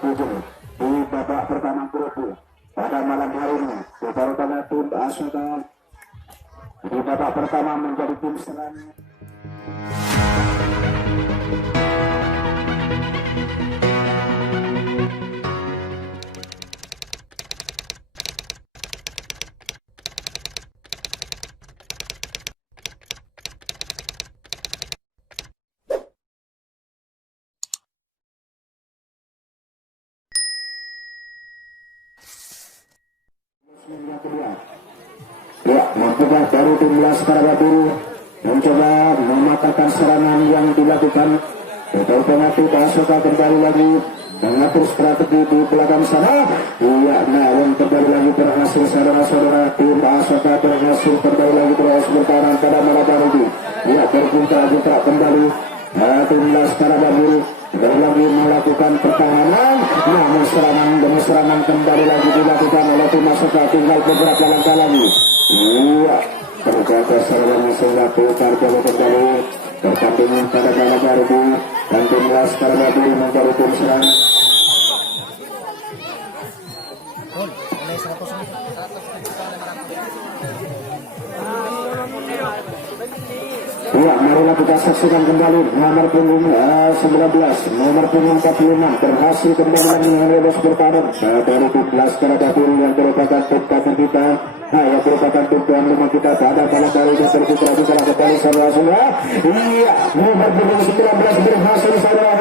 7 di babak pertama grup B pada malam hari ini. Terutama tim Asota di babak pertama menjadi tim serang. Yang kedua, ya, mampukah dari tim Laskar Biru mencoba mematahkan serangan yang dilakukan. Betul penalti Asota kembali lagi mengatur strategi di belakang sana. Iya, namun kembali lagi berhasil saudara-saudara tim Asota berhasil kembali lagi terus bertahan pada malam hari ini. Ya, berjumpa kembali tim Laskar Biru lagi melakukan pertahanan, namun serangan demi serangan kembali lagi dilakukan oleh tim Asota. Tinggal beberapa langkah lagi. Iya, terjaga serangan sehingga putar jauh kembali pertandingan pada malam hari ini dan tim Laskar Biru menjadi tim serang. Ya, marilah kita saksikan kembali nomor punggung 19, nomor punggung 46 berhasil kembali lagi menerobos bertahan dari tim Laskar Biru yang merupakan tim kawan kita. Nah, yang merupakan tim tuan rumah kita pada malam hari ini tercipta di salah kembali saudara-saudara. Iya, nomor punggung 19 berhasil saudara-saudara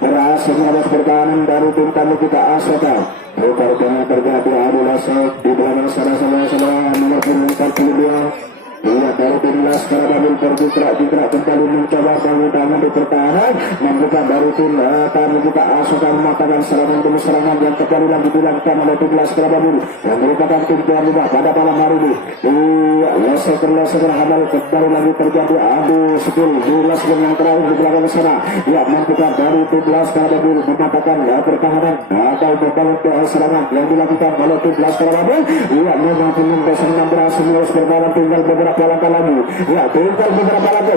berhasil menerobos bertahan dari tim tamu kita Asota. Rupanya terjadi adu lasek di belakang saudara-saudara nomor punggung 42. Iya, dari tim Laskar Biru bergerak kembali mencoba bangun di pertahanan, membuka dari tim tamu kita Asota mematahkan serangan demi serangan yang kembali lagi dilakukan oleh tim Laskar Biru yang merupakan tim tuan rumah pada malam hari ini. Iya, leser handal kembali lagi terjadi adu skill di lasek yang terakhir di belakang sana. Ya, membuka dari tim Laskar Biru mematahkan pertahanan atau membangun serangan yang dilakukan oleh tim Laskar Biru. Iya, memang tim yang berhasil menerus berjalan tinggal beberapa langkah lagi. Ya, tinggal beberapa lagi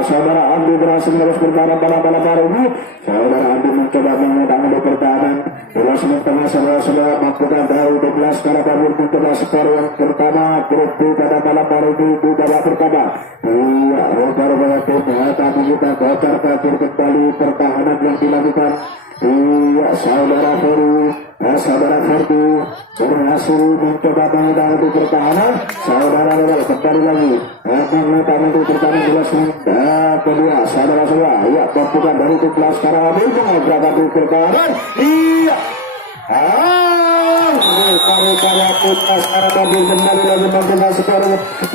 saudara Andi berhasil terus bertahan pada malam hari ini. Saudara Andi mencoba mengundang di pertahanan. Terus tengah saudara mampukan dari 12 karena Biru mencoba skor yang pertama grup B pada malam hari ini di babak pertama. Iya, rupanya tim tamu kita bocor kembali pertahanan yang dilakukan. Iya, saudara Ferdi berhasil mencoba mengundang di pertahanan. Saudara kembali lagi mengundang di pertahanan jelas kedua saudara-saudara. Iya, bukan dari tim Laskar Biru mengobrolkan di pertahanan. Iya, karya tim Laskar Biru kembali lagi membuka skor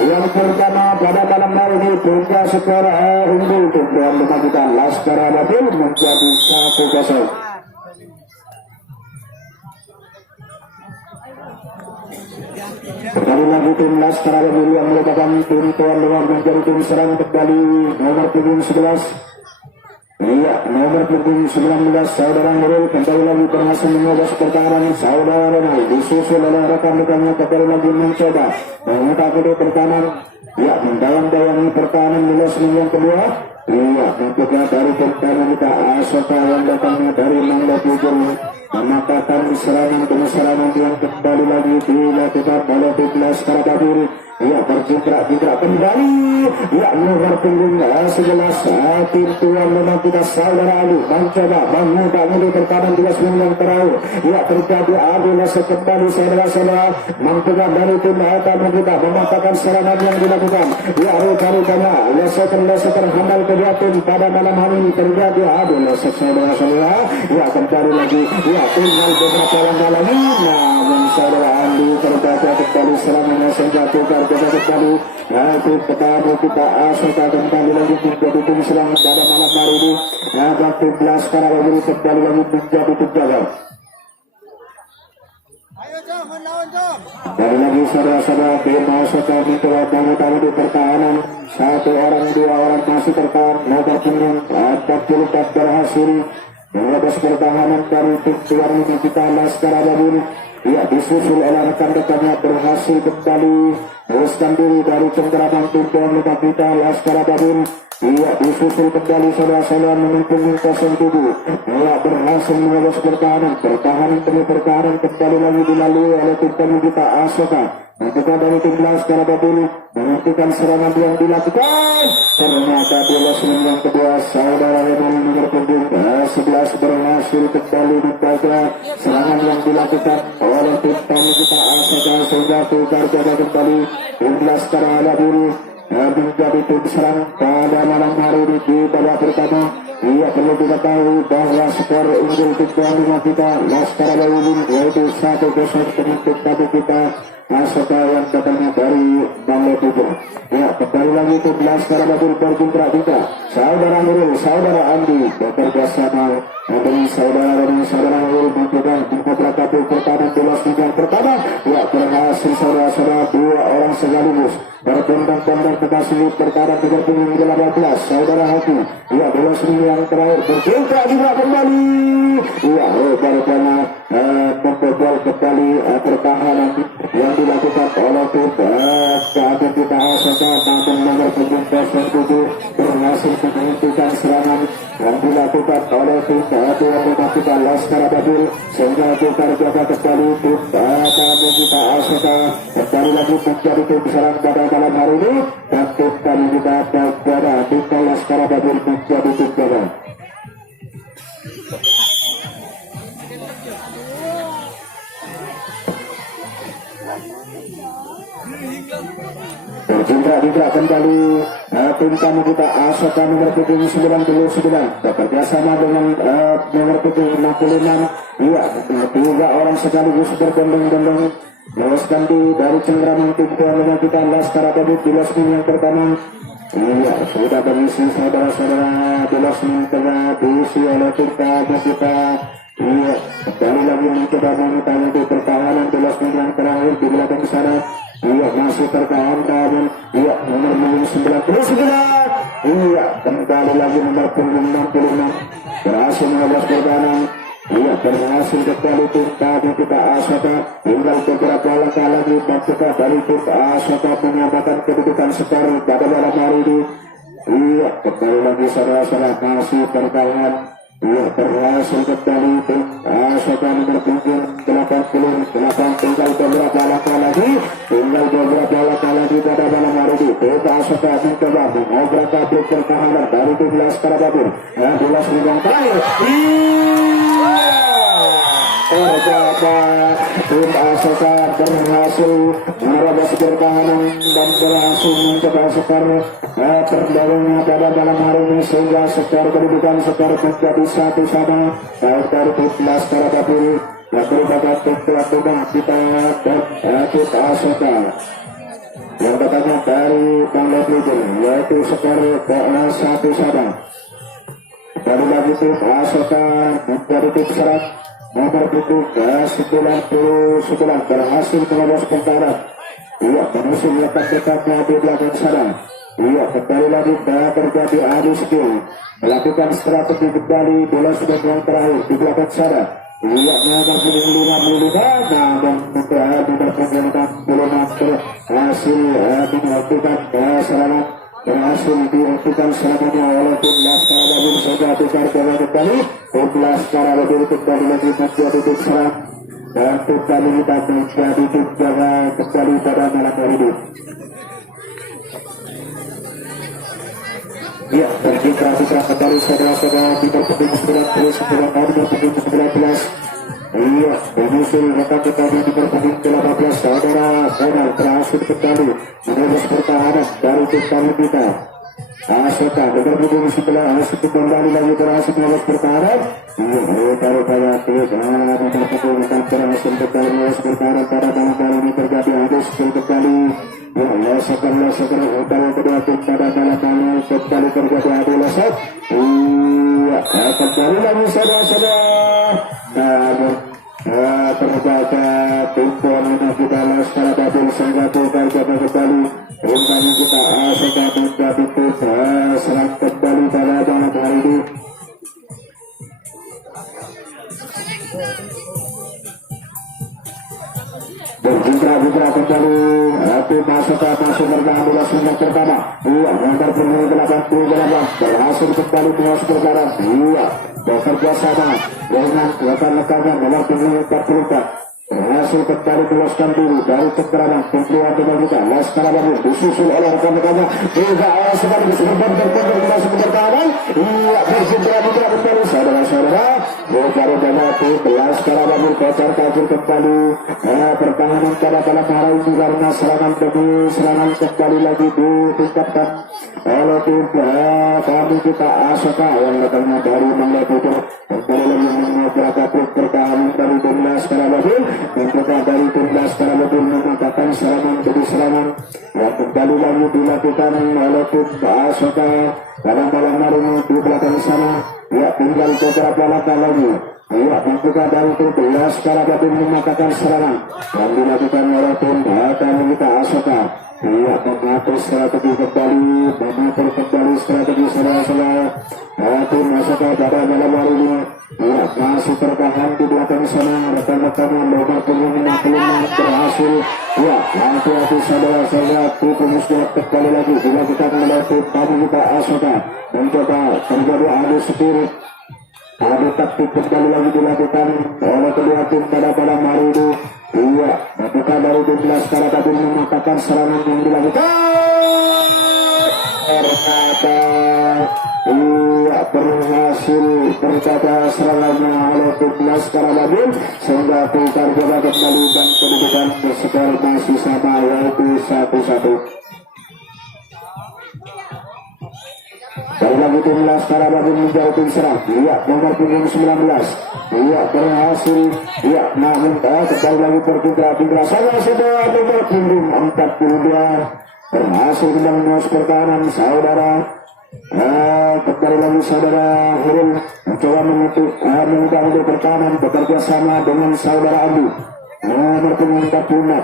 yang pertama pada malam hari ini. Punya skor unggul tim tuan rumah kita Laskar Biru menjadi 1-0. Sekali lagi tim Laskar Biru yang merupakan tim tuan rumah menjadi tim serang kembali nomor punggung 11. Iya, nomor punggung 19 saudara Nurul kembali lagi berhasil mengubah pertahanan. Saudara Ronald disusul oleh rekan-rekannya kembali lagi mencoba mengutak-utak pertahanan. Ya, mendayang-dayangi pertahanan di lasing yang kedua. Iya, mencoba dari pertahanan kita Asota yang datangnya dari Mangga Pujur mematahkan serangan demi serangan yang kembali lagi dilakukan oleh tim Laskar Biru. Iya, berjingkrak kembali. Ya, nomor punggung 11 tim tuan rumah kita saudara Ali mencoba mengundang di pertahanan 2 yang terakhir. Ya, terjadi adu lasek kembali saudara-saudara mampukan dari tim tamu kita mematahkan serangan yang dilakukan. Ya, rupanya lasek terhandal kedua tim pada malam hari ini terjadi adu lasek saudara-saudara. Ya, kembali lagi. Ya, tinggal beberapa langkah lagi. Namun saudara Andi terbaca kembali serangannya senjatukan kembali. Tim tamu kita Asota kembali lagi menjadi tim serang pada malam hari ini. Dan tim Laskar Biru kembali lagi menjadi tim jaga. Dari lagi saudara-saudara tim Asota mencoba mengutamakan di pertahanan. 1 orang 2 orang masih tertahan. Nomor punggung 44 berhasil menerobos pertahanan dari tim tuan rumah kita Laskar Biru. Ya, disusul oleh rekan-rekannya berhasil kembali meluruskan diri dari cengkeraman tim tuan rumah kita Laskar Babin. Ia disusul kembali saudara-saudara menunggu 07. Ia berhasil menerus pertahanan demi pertahanan kembali lagi dilalui oleh tim tuan kita Asoka. Ketika dari tim Laskar Babin menghentikan serangan yang dilakukan, ternyata di losmen yang kedua saudara Reman nomor punggung 11 berhasil kembali membaca serangan yang dilakukan oleh tim tamu kita Asoka sehingga tukar jaga kembali tim Laskar Babin menjadi tim serang pada malam hari ini di babak pertama. Ia perlu diketahui bahwa skor unggul tim tuan rumah kita Laskar Babin yaitu 1-0 dengan tim tamu kita Asoka yang datangnya dari Bangla Timur. Ya, kembali lagi ke Laskar Babin berjumpa juga saudara Nurul, saudara Andi bekerja sama dengan saudara Nurul mencoba memperkati pertahanan bola yang pertama. Ya, berhasil saudara-saudara dua orang sekaligus bertendang-tendang ke kasih pertahanan 13 saudara Hati. Ya, bola yang terakhir berjumpa juga kembali. Ya, rupanya membobol kembali pertahanan yang dilakukan oleh tim keadaan kita Asoka, namun nomor punggung 07 berhasil menghentikan serangan yang dilakukan oleh tim keadaan kita Laskar Babin sehingga tukar jaga kembali tim keadaan kita Asoka kembali lagi menjadi tim serang pada malam hari ini dan tim kali kita pada tim Laskar Babin menjadi tim jaga. Berjumpa kembali tim tamu kita Asoka nomor punggung 99 bekerja sama dengan nomor punggung 66. Iya, tiga orang sekaligus berbondong-bondong meloloskan diri dari cengkeraman tim tuan rumah kita Laskar Babin di losmen yang pertama. Iya, sudah berisi saudara-saudara di losmen tengah diisi oleh tim tamu kita. Iya, kembali lagi mencoba mengutamakan untuk pertahanan di losmen yang terakhir di belakang sana. Iya, masih tertahan. Iya, nomor 99. Iya, kembali lagi nomor punggung 66 berhasil menembus pertahanan. Iya, berhasil kembali tim tamu kita Asoka. Tinggal beberapa langkah lagi kita dari tim Asoka menyamakan kedudukan skor pada malam hari ini. Iya, kembali lagi saudara-saudara masih tertahan. Iya, berhasil kembali tim Asoka nomor punggung 88. Tinggal beberapa langkah lagi pada malam hari ini. Tim Asoka mencoba mengobrak-abrik pertahanan dari tim Laskar Babin. Bola yang terakhir. Ternyata tim Asoka berhasil merobos pertahanan dan berhasil mencoba skor terdahulunya pada malam hari ini sehingga skor kedudukan skor menjadi 1-1 baik dari tim Laskar Babin yang merupakan tim tuan rumah kita dan tim Asoka yang datangnya dari Bangla Timur yaitu skor 1-1. Baru lagi tim Asoka menjadi tim serang nomor punggung 99 berhasil melolos pertahanan. Iya, menuju letak dekatnya di belakang sana. Iya, kembali lagi terjadi adu skill melakukan strategi kembali bola sudah yang terakhir di belakang sana. Iya, nomor punggung 55 namun menggunakan bola hasil melakukan serangan berhasil dihentikan serangannya oleh tim Laskar Babin sehingga tukar bola kembali. Tim Laskar Babin kembali lagi menjadi tim serang dan tim kali kita menjadi tim jaga kembali pada malam hari ini. Ya, berjumpa kembali saudara-saudara di berpunggung 19. Iya, menyusul rekan-rekan di berpunggung 18 saudara berhasil kembali menembus pertahanan dari tim tamu kita Asoka berpunggung 11 kembali lagi berhasil menembus pertahanan. Iya, rupanya berpunggung berhasil kembali menembus pertahanan pada malam hari ini terjadi adu skill kembali. Ya, lesokan utama kedua tim pada malam hari ini kembali terjadi adu lesok. Iya, kembali lagi saudara-saudara. Namun terbaca tim tuan rumah kita Laskar Babin sehingga tukar jaga kembali. Rupanya kita Asoka menjadi tim serang kembali pada malam hari ini. Berjintra-jintra kembali Ratu masuk bertahan di luar menit pertama. Iya, nomor punggung 88 berhasil kembali terus berjalan. Iya, bekerja sama dengan rekan-rekannya nomor punggung 44 berhasil kembali meloloskan diri dari keterangan kumpulan dengan kita. Laskar Abu disusul oleh rekan-rekannya. Tiga sekali berbentuk masuk bertahan. Iya, berjintra-jintra kembali saudara-saudara. Baru-baru Laskar Abu kocar kacir kembali. Pertahanan pada hari ini karena serangan kembali lagi ditingkatkan oleh tim kami kita Asoka yang datangnya dari Manggaputur. Kembali lagi beberapa pertahanan dari tim Laskar Abu dan juga dari tim Laskar Abu mengatakan serangan jadi serangan yang kembali lagi dilakukan oleh tim Asoka pada malam hari ini di belakang sana. Ya, tinggal beberapa langkah lagi. Iya, dan juga dari tim Laskar Abu mengatakan serangan yang dilakukan oleh tim kita Asoka. Iya, mengatur strategi saudara-saudara. Tim Asoka pada malam hari ini. Iya, masih tertahan di belakang sana. Rekan-rekannya nomor punggung 65 berhasil. Ya, hati-hati saudara-saudara. Tim musnah kembali lagi dilakukan oleh tim kita Asoka. Dan coba terjadi adu spirit. Adu taktik kembali lagi dilakukan oleh kedua tim pada malam hari ini. Iya, apakah dari tim Laskar Abu mengatakan serangan yang dilakukan ternyata iya berhasil tercapai serangannya oleh tim Laskar Abu sehingga tukar bola kembali dan kedudukan skor masih sama yaitu 1-1. Dari lagi tim Laskar Abu menjauh tim serang. Iya, nomor punggung 19. Iya, berhasil. Iya, namun kembali lagi berpindah-pindah. Saudara nomor punggung 42 berhasil menembus pertahanan saudara. Kembali lagi saudara Hirul mencoba mengubah untuk pertahanan bekerja sama dengan saudara Abu nomor punggung 46.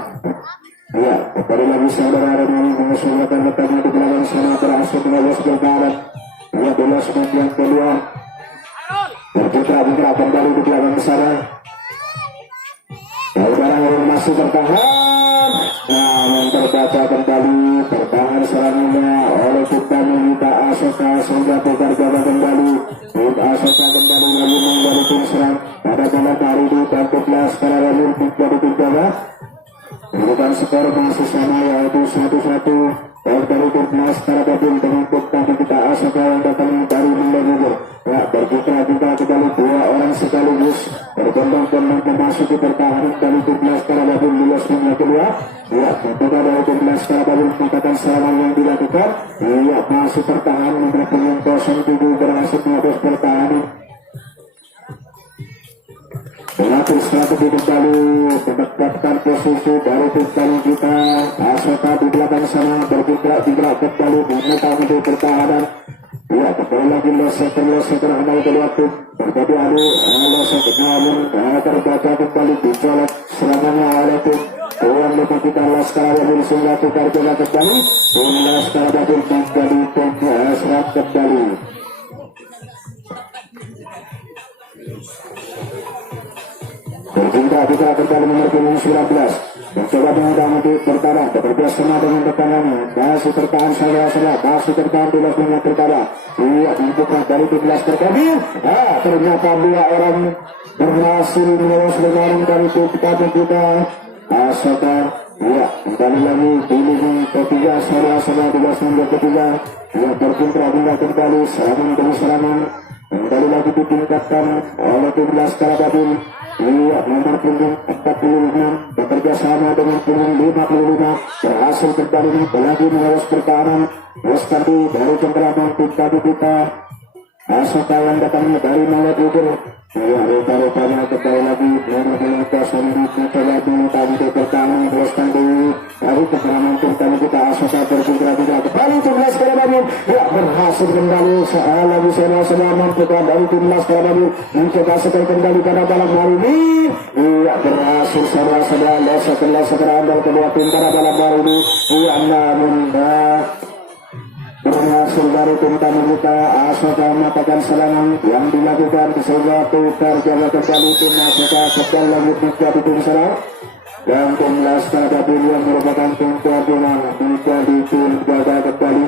Iya, kembali lagi saudara Reni mengusulkan rekannya di belakang sana berhasil menembus pertahanan. Iya, bola semen yang kedua berputar-putar kembali di belakang sana. Saudara yang masih bertahan, namun terbaca kembali pertahanan serangannya oleh kita Asoka sehingga tukar jaga kembali. Tim Asoka kembali lagi menjadi tim serang pada malam hari ini dan Laskar Abu menjadi tim jaga. Kedudukan skor masih sama yaitu 1-1. Baik dari tim Laskar Abu dengan kita Asoka yang datang dari Manggaputur. Ya, berputar-putar kembali dua orang sekaligus berkembang memasuki pertahanan dari tim Laskar Abu lulus menit kedua. Ya, ketika dari tim Laskar Abu mengatakan serangan yang dilakukan. Ya, masih pertahanan nomor punggung 07 berhasil menghapus pertahanan. Mengatur strategi kembali mendapatkan posisi dari tim kita Asoka di belakang sana bergerak kembali meminta untuk pertahanan. Ya, kembali lagi lesek amal kedua tim terjadi adu lesek namun terbaca kembali dicolok serangannya oleh tim tuan lupa kita Laskar Abu sehingga tukar bola kembali tim Laskar Abu menjadi tim serang kembali. Berjintra kembali nomor punggung 19 mencoba menghadapi pertahanan bekerja sama dengan rekanannya masih tertahan saudara-saudara masih tertahan di luar menit pertama. Iya, dibuka dari tim Laskar Abu. Ternyata dua orang berhasil melolos dengan dari tim kita Asoka. Iya, kembali lagi di lini ketiga saudara-saudara di luar menit ketiga. Iya, berjintra kembali serangan demi serangan kembali lagi ditingkatkan oleh tim Laskar Abu. Iya, nomor punggung 46 bekerja sama dengan punggung 55 berhasil kembali lagi melolos pertahanan. Lestari dari cengkeraman tim kita Asoka yang datangnya dari Manggaputur. Iya, rupa-rupanya kembali lagi nomor punggung 07 coba tadi untuk pertahanan Lestari dari cengkeraman tim kita Asoka bergerak kembali tim Laskar Abu. Ya, berhasil kembali lagi saudara mampukan dari tim Laskar Abu mencoba sekali kembali pada malam hari ini. Iya, berhasil saudara-saudara lesek andal kedua tim pada malam hari ini. Iya, namun berhasil dari tim kita Asoka mengatakan serangan yang dilakukan sehingga tukar jaga kembali tim Asoka kembali lagi menjadi tim serang. dan tim Laskar Dapil yang merupakan tim gabungan menjadi tim jaga kembali.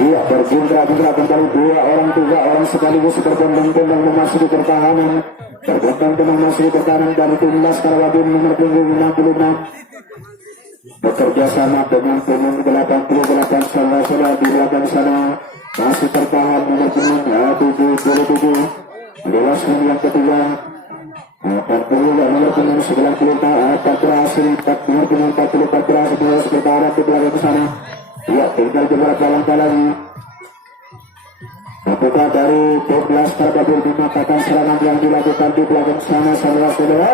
Iya, berjumlah kembali 2 orang 3 orang sekaligus bertembang-tembang memasuki pertahanan. Terbentang-tembang masuk ke pertahanan dari tim Laskar Dapil nomor punggung 66. Bekerja sama dengan punggung 88 salah di belakang sana. Masih tertahan nomor punggung 77. Dewas yang ketiga. 40 nomor punggung 94 berhasil. Nomor punggung 44 berhasil bertahan di belakang sana. Ya, tinggal beberapa langkah lagi. Apakah dari tim Laskar Dapil mengatakan serangan yang dilakukan di belakang sana saudara-saudara?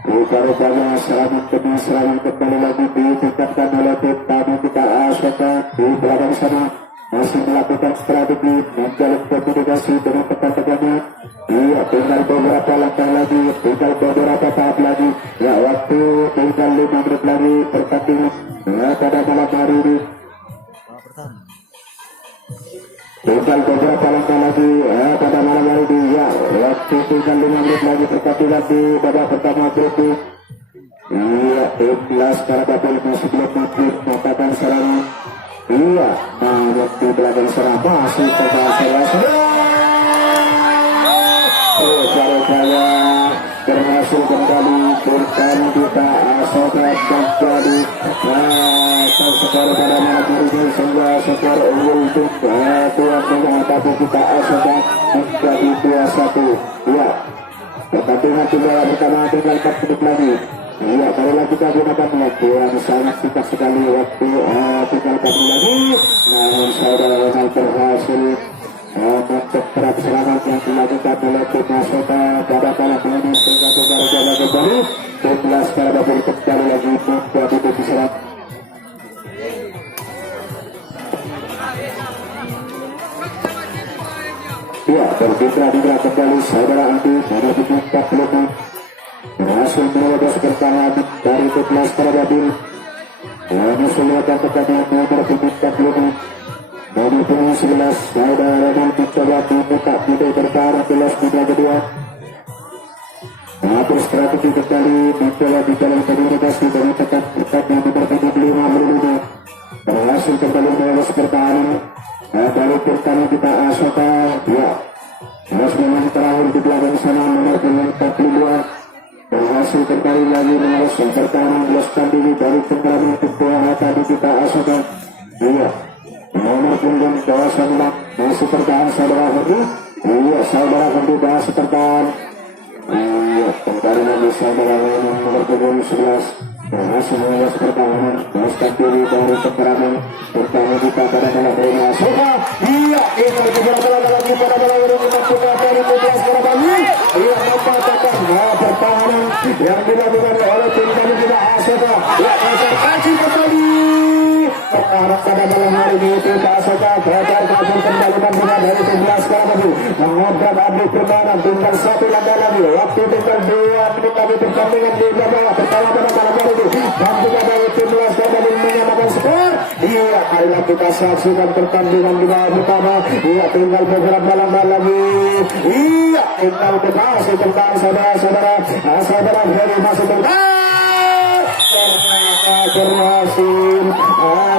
Rupanya serangan kembali lagi ditingkatkan oleh tim tamu kita Aswata di belakang sana masih melakukan strategi menjalin komunikasi dengan tekan-tekannya. Iya, tinggal beberapa langkah lagi, tinggal beberapa tahap lagi. Ya, waktu tinggal 5 menit lagi pertandingan pada malam hari ini. Tinggal beberapa langkah lagi pada malam hari ini. Ya, waktu tinggal 5 menit lagi pertandingan di babak pertama grup. Iya, tim Laskar Dapil masih belum mampu mengatakan serangan. Iya, waktu belakang serang masih terbatas. Upaya berhasil kembali berkan kita sobat dan jadi skor pada malam hari ini sehingga skor unggul untuk tuan rumah tamu kita sobat menjadi 2-1. Ya, pertandingan tinggal pertama tinggal 4 menit lagi. Iya, marilah kita gunakan waktu yang sangat singkat sekali waktu tinggal 4 menit lagi. Namun saudara Ronald berhasil mencegah serangan yang dilakukan oleh tim Asota pada malam ini sehingga tinggal jalan kembali. Tim Laskar Dapil kembali lagi membuat itu diserang. Ya, berfitra kembali saudara Andi pada menit 46 berhasil menerobos pertahanan dari tim Laskar Dapil. Menyusul melakukan pertandingan nomor 46 nomor punggung 11 saudara Roman mencoba membuka pintu pertahanan di menit kedua. Mengatur strategi kembali mencoba di dalam komunikasi dengan tekan pertandingan nomor 55 berhasil kembali menerobos pertahanan dari pertahanan kita Asota. Ya, masih memang terakhir di belakang sana nomor 42 berhasil kembali lagi menerobos pertahanan Laskar diri dari pertahanan kedua tadi kita Asota. Iya, nomor punggung 29 masih bertahan saudara Hendi. Iya, saudara Hendi masih bertahan. Iya, kembali lagi saudara nomor punggung 11 berhasil menerobos pertahanan Laskar diri dari pertahanan pertahanan kita pada malam hari ini. Iya, ini beberapa lagi pada malam hari ini kita dari Laskar Dapil. Iya, mengatakan pertahanan yang dilakukan oleh tim kami kita Asota. Ya, kasih kembali. Pertahanan pada malam hari ini kita Asota berhasil kembali dengan dari tim Laskar Dapil mengobrak abdi pertahanan tinggal 1 langkah lagi. Waktu tinggal 2 menit lagi pertandingan di babak pertama pada malam hari ini dan juga dari tim Laskar Dapil menyamakan skor. Iya, marilah kita saksikan pertandingan di babak pertama. Iya, tinggal beberapa langkah lagi. Iya, tinggal masih bertahan saudara-saudara. Saudara dari masih bertahan. Berhasil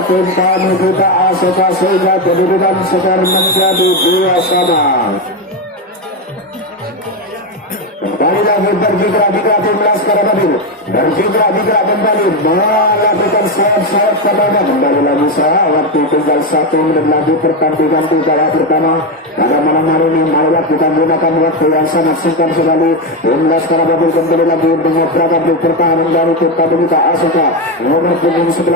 tim kami kita Asota sehingga kedudukan skor menjadi 2-2. Kembali lagi berbicara tim Laskar Dapil berbicara kembali melakukan sayap-sayap kepada kembali lagi waktu tinggal 1 menit lagi pertandingan di babak pertama pada malam hari ini. Marilah kita gunakan waktu yang sangat singkat sekali. Tim Laskar Dapil kembali lagi mengobrak abdi pertahanan dari tim kita Asota nomor punggung 19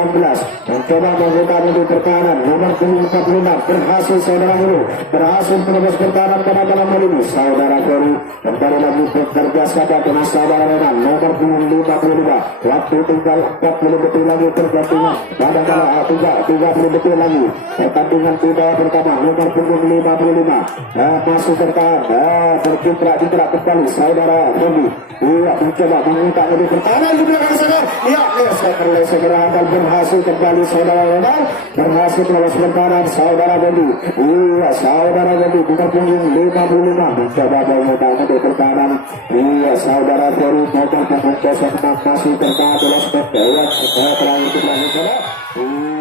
mencoba membuka di pertahanan nomor punggung 45 berhasil saudara Hulu berhasil menembus pertahanan pada malam hari ini. Saudara Ferry kembali lagi bekerja sama dengan saudara Renan nomor punggung 55. Waktu tinggal 40 detik lagi pertandingan. Pada kala 30 detik lagi pertandingan kuda pertama nomor punggung 55 masuk bertahan berkitra kembali saudara Robi. Ia mencoba mengutak lebih pertahanan di belakang sana. Ia segera akan berhasil kembali saudara Renan, berhasil lolos bertahanan saudara Robi. Iya saudara Robi nomor punggung 55 mencoba mengutak lebih pertahanan. Iya saudara Robi nomor punggung 06 masih bertahan lolos bertahanan terakhir